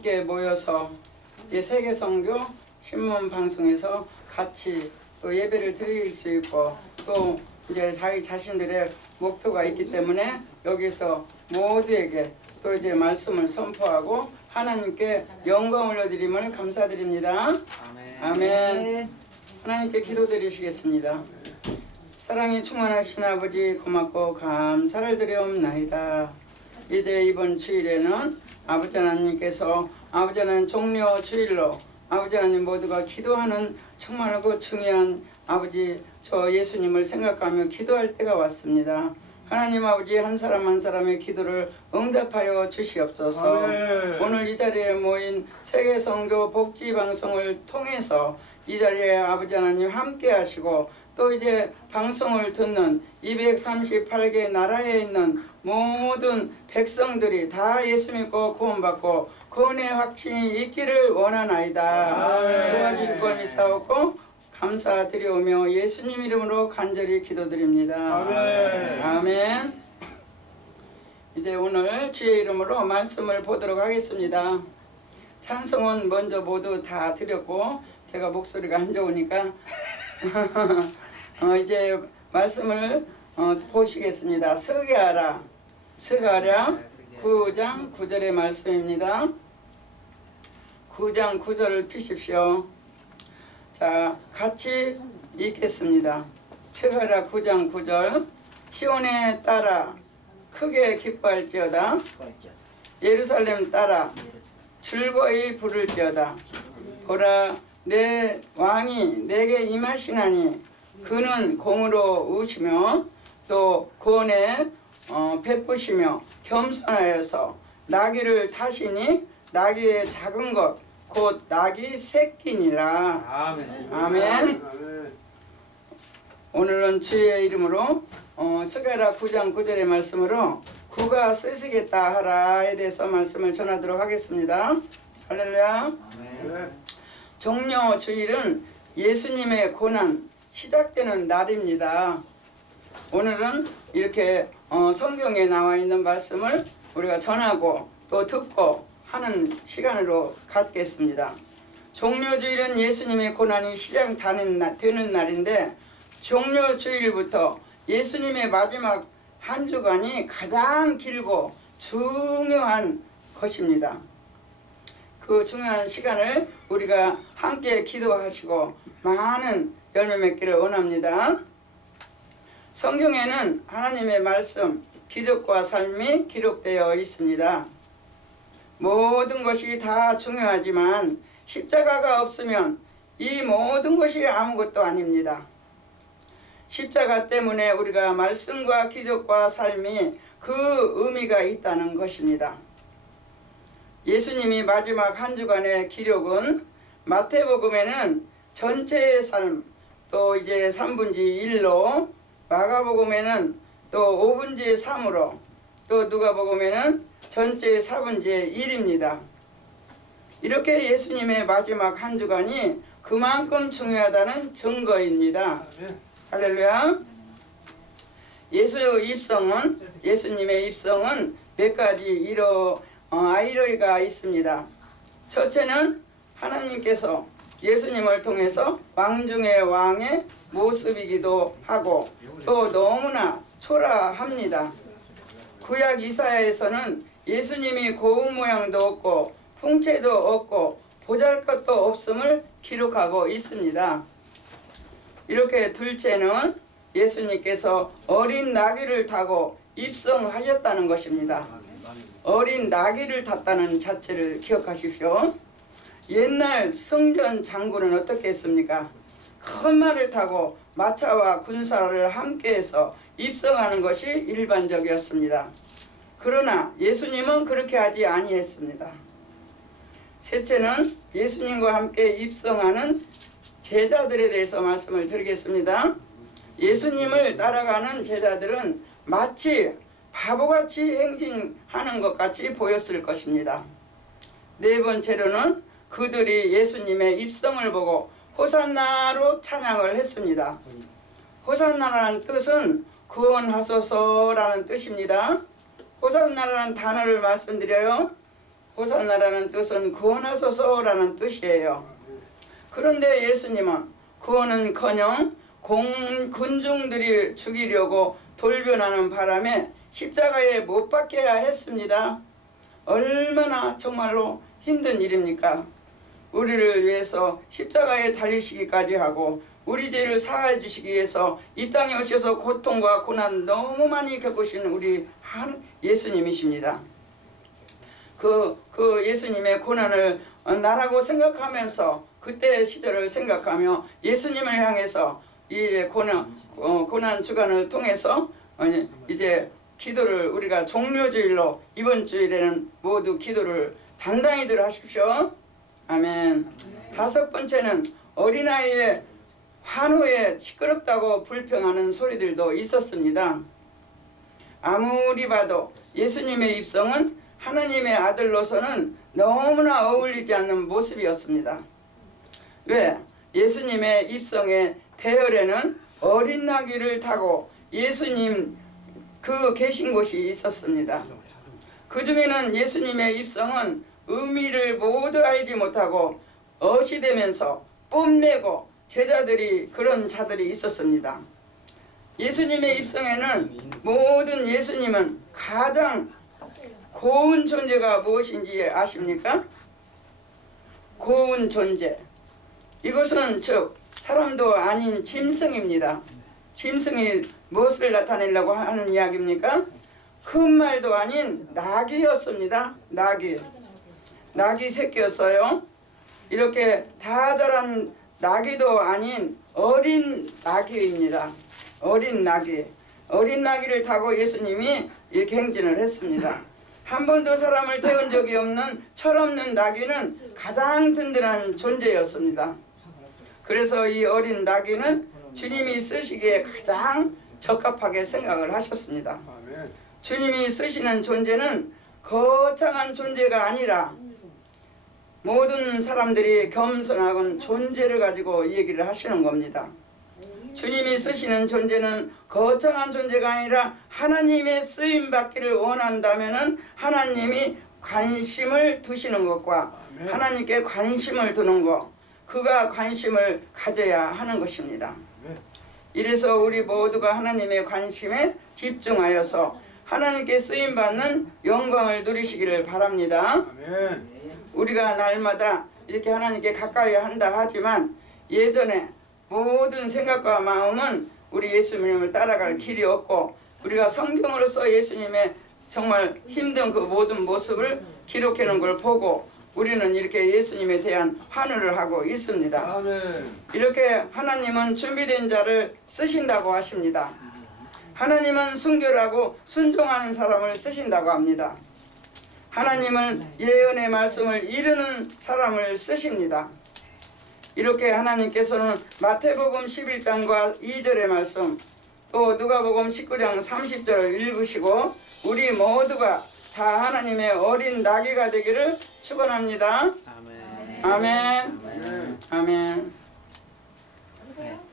함께 모여서 이 세계선교 신문 방송에서 같이 또 예배를 드릴 수 있고 또 이제 자기 자신들의 목표가 있기 때문에 여기서 모두에게 또 이제 말씀을 선포하고 하나님께 영광 올려드림을 감사드립니다. 아멘. 하나님께 기도드리시겠습니다. 사랑이 충만하신 아버지 고맙고 감사를 드려옵나이다. 이제 이번 주일에는 아버지 하나님께서 아버지 하나님 종료 주일로 아버지 하나님 모두가 기도하는 정말 그 중요한 아버지 저 예수님을 생각하며 기도할 때가 왔습니다. 하나님 아버지 한 사람 한 사람의 기도를 응답하여 주시옵소서. 아멘. 오늘 이 자리에 모인 세계선교 복지방송을 통해서 이 자리에 아버지 하나님 함께 하시고 또 이제 방송을 듣는 238개 나라에 있는 모든 백성들이 다 예수 믿고 구원받고 구원의 확신이 있기를 원하나이다. 아멘. 도와주실 것 믿사옵고 감사드리오며 예수님 이름으로 간절히 기도드립니다. 아멘. 아멘. 이제 오늘 주의 이름으로 말씀을 보도록 하겠습니다. 찬송은 먼저 모두 다 드렸고 제가 목소리가 안 좋으니까 이제 말씀을 보시겠습니다. 서기하라 9장 9절의 말씀입니다. 9장 9절을 피십시오. 자, 같이 읽겠습니다. 서기하라 9장 9절. 시온에 따라 크게 기뻐할지어다. 예루살렘 따라 즐거이 부를지어다. 보라, 내 왕이 내게 임하시나니 그는 공으로 우시며 또 구원에 베푸시며 겸손하여서 나귀를 타시니 나귀의 작은 것 곧 나귀 새끼니라. 아멘. 아멘. 오늘은 주의 이름으로 서기하라 9장 9절의 말씀으로 구가 쓰시겠다 하라에 대해서 말씀을 전하도록 하겠습니다. 할렐루야. 아멘. 종료 주일은 예수님의 고난 시작되는 날입니다. 오늘은 이렇게 성경에 나와 있는 말씀을 우리가 전하고 또 듣고 하는 시간으로 갖겠습니다. 종료주일은 예수님의 고난이 시작되는 날인데 종료주일부터 예수님의 마지막 한 주간이 가장 길고 중요한 것입니다. 그 중요한 시간을 우리가 함께 기도하시고 많은 열매 맺기를 원합니다. 성경에는 하나님의 말씀, 기적과 삶이 기록되어 있습니다. 모든 것이 다 중요하지만 십자가가 없으면 이 모든 것이 아무것도 아닙니다. 십자가 때문에 우리가 말씀과 기적과 삶이 그 의미가 있다는 것입니다. 예수님이 마지막 한 주간의 기록은 마태복음에는 전체의 삶, 또 이제 3분지 1로, 마가복음에는 또 5분지 3으로, 또 누가복음에는 전체의 4분지 1입니다. 이렇게 예수님의 마지막 한 주간이 그만큼 중요하다는 증거입니다. 할렐루야. 예수님의 입성은 몇 가지 아이러이가 있습니다. 첫째는 하나님께서 예수님을 통해서 왕 중의 왕의 모습이기도 하고 또 너무나 초라합니다. 구약 이사야에서는 예수님이 고운 모양도 없고 풍채도 없고 보잘것도 없음을 기록하고 있습니다. 이렇게 둘째는 예수님께서 어린 나귀를 타고 입성하셨다는 것입니다. 어린 나귀를 탔다는 자체를 기억하십시오. 옛날 성전 장군은 어떻게 했습니까? 큰 말을 타고 마차와 군사를 함께해서 입성하는 것이 일반적이었습니다. 그러나 예수님은 그렇게 하지 아니했습니다. 셋째는 예수님과 함께 입성하는 제자들에 대해서 말씀을 드리겠습니다. 예수님을 따라가는 제자들은 마치 바보같이 행진하는 것 같이 보였을 것입니다. 네 번째로는 그들이 예수님의 입성을 보고 호산나로 찬양을 했습니다. 호산나라는 뜻은 구원하소서라는 뜻입니다. 호산나라는 단어를 말씀드려요. 호산나라는 뜻은 구원하소서라는 뜻이에요. 그런데 예수님은 구원은커녕 군중들이 죽이려고 돌변하는 바람에 십자가에 못 박혀야 했습니다. 얼마나 정말로 힘든 일입니까? 우리를 위해서 십자가에 달리시기까지 하고 우리 죄를 사하여 주시기 위해서 이 땅에 오셔서 고통과 고난 너무 많이 겪으신 우리 한 예수님이십니다. 그 예수님의 고난을 나라고 생각하면서 그때의 시절을 생각하며 예수님을 향해서 이 고난 주간을 통해서 이제 기도를 우리가 종료주일로 이번 주일에는 모두 기도를 단단히들 하십시오. 아멘. 다섯 번째는 어린아이의 환호에 시끄럽다고 불평하는 소리들도 있었습니다. 아무리 봐도 예수님의 입성은 하나님의 아들로서는 너무나 어울리지 않는 모습이었습니다. 왜? 예수님의 입성의 대열에는 어린 나귀를 타고 예수님 계신 곳이 있었습니다. 그 중에는 예수님의 입성은 의미를 모두 알지 못하고 어시되면서 뽐내고 제자들이 그런 자들이 있었습니다. 예수님의 입성에는 모든 예수님은 가장 고운 존재가 무엇인지 아십니까? 고운 존재. 이것은 즉 사람도 아닌 짐승입니다. 짐승이 무엇을 나타내려고 하는 이야기입니까? 큰 말도 아닌 나귀였습니다. 나귀 새끼였어요. 이렇게 다 자란 나귀도 아닌 어린 나귀입니다. 어린 나귀를 타고 예수님이 이렇게 행진을 했습니다. 한 번도 사람을 태운 적이 없는 철없는 나귀는 가장 든든한 존재였습니다. 그래서 이 어린 나귀는 주님이 쓰시기에 가장 적합하게 생각을 하셨습니다. 주님이 쓰시는 존재는 거창한 존재가 아니라 모든 사람들이 겸손한 존재를 가지고 얘기를 하시는 겁니다. 주님이 쓰시는 존재는 거창한 존재가 아니라 하나님의 쓰임받기를 원한다면 하나님이 관심을 두시는 것과 하나님께 관심을 두는 것, 그가 관심을 가져야 하는 것입니다. 이래서 우리 모두가 하나님의 관심에 집중하여서 하나님께 쓰임받는 영광을 누리시기를 바랍니다. 우리가 날마다 이렇게 하나님께 가까이 한다 하지만 예전에 모든 생각과 마음은 우리 예수님을 따라갈 길이 없고 우리가 성경으로서 예수님의 정말 힘든 그 모든 모습을 기록해 놓은 걸 보고 우리는 이렇게 예수님에 대한 환호를 하고 있습니다. 아멘. 이렇게 하나님은 준비된 자를 쓰신다고 하십니다. 하나님은 순결하고 순종하는 사람을 쓰신다고 합니다. 하나님은 예언의 말씀을 이루는 사람을 쓰십니다. 이렇게 하나님께서는 마태복음 11장과 2절의 말씀, 또 누가복음 19장 30절을 읽으시고 우리 모두가 다 하나님의 어린 나귀가 되기를 축원합니다. 아멘. 아멘. 아멘.